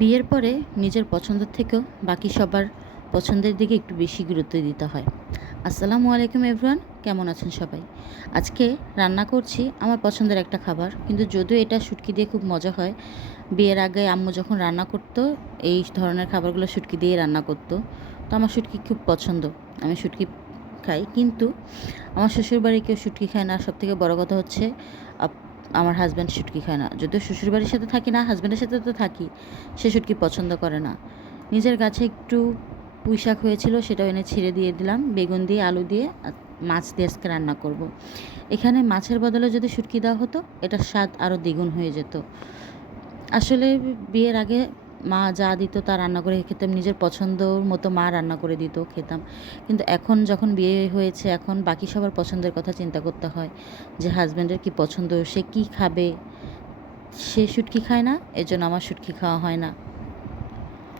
বিয়ের পরে নিজের পছন্দের থেকেও বাকি সবার পছন্দের দিকে একটু বেশি গুরুত্ব দিতে হয়। আসসালামু আলাইকুম এভরিওয়ান, কেমন আছেন সবাই? আজকে রান্না করছি আমার পছন্দের একটা খাবার, কিন্তু যদিও এটা শুটকি দিয়ে খুব মজা হয়। বিয়ের আগে আম্মু যখন রান্না করতো এই ধরনের খাবারগুলো শুটকি দিয়ে রান্না করতো। তো আমার শুটকি খুব পছন্দ, আমি শুটকি খাই। কিন্তু আমার শ্বশুরবাড়ি কেউ শুটকি খায় না। সবথেকে বড় কথা হচ্ছে আমার হাজব্যান্ড শুটকি খায় না। যদিও শ্বশুরবাড়ির সাথে থাকি না, হাজব্যান্ডের সাথে তো থাকি, সে শুটকি পছন্দ করে না। নিজের গাছে একটু পুঁই শাক হয়েছিল, সেটাও এনে ছিঁড়ে দিয়ে দিলাম, বেগুন দিয়ে আলু দিয়ে মাছ দিয়ে আজকে রান্না করব। এখানে মাছের বদলে যদি শুটকি দেওয়া হতো এটার স্বাদ আরও দ্বিগুণ হয়ে যেত। আসলে বিয়ের আগে মা যা দিত তা রান্না করে খেতাম, নিজের পছন্দর মতো মা রান্না করে দিত, খেতাম। কিন্তু এখন যখন বিয়ে হয়েছে, এখন বাকি সবার পছন্দের কথা চিন্তা করতে হয় যে হাজব্যান্ডের কী পছন্দ, সে কী খাবে। সে শুটকি খায় না, এজন্য আমার শুটকি খাওয়া হয় না।